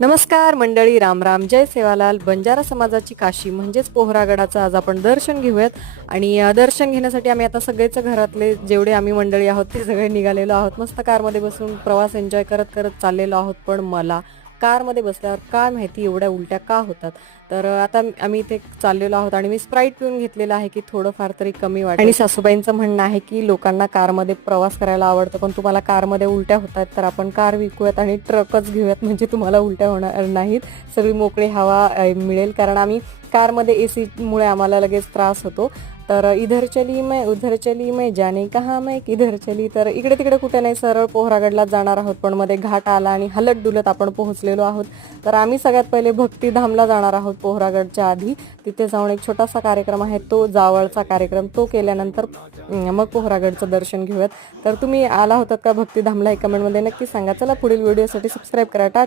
नमस्कार मंडळी, राम राम, जय सेवालाल. बंजारा समाजाची काशी म्हणजेच पोहरागडाचं आज आपण दर्शन घेऊयात. आणि दर्शन घेण्यासाठी आम्ही आता सगळेच घरातले जेवढे आम्ही मंडळी आहोत ते सगळे निघालेलो आहोत. मस्त कारमध्ये बसून प्रवास एन्जॉय करत करत चाललेलो आहोत. पण मला कारमध्ये बसल्यावर काय माहिती एवढ्या उलट्या का होतात. तर आता आम्ही इथे चाललेलो आहोत आणि मी स्प्राईट पिऊन घेतलेलं आहे की थोडंफार तरी कमी वाटेल. आणि सासूबाईंचं म्हणणं आहे की लोकांना कारमध्ये प्रवास करायला आवडतं, पण तुम्हाला कारमध्ये उलट्या होत आहेत तर आपण कार विकूयात आणि ट्रकच घेऊयात, म्हणजे तुम्हाला उलट्या होणार नाहीत, सगळी मोकळी हवा मिळेल. कारण आम्ही कारमध्ये एसीमुळे आम्हाला लगेच त्रास होतो. तर इधर चली मैं जाने कहा मैं किधर चली. तर इकडे तिकडे कुठे नाही, सरळ पोहरागडला जाणार आहोत. पण मध्ये घाट आला आणि हलत डुलत आपण पोहोचलेलो आहोत. तर आम्ही सगळ्यात पहिले भक्तिधामला जाणार आहोत. पोहरागडच्या आधी तिथे जाऊन एक छोटासा कार्यक्रम आहे, तो जावळचा कार्यक्रम, तो केल्यानंतर मग पोहरागडचं दर्शन घेऊयात. तर तुम्ही आला होतात का भक्तिधामला हे कमेंटमध्ये नक्की सांगा. चला पुढील व्हिडिओसाठी सबस्क्राईब करा.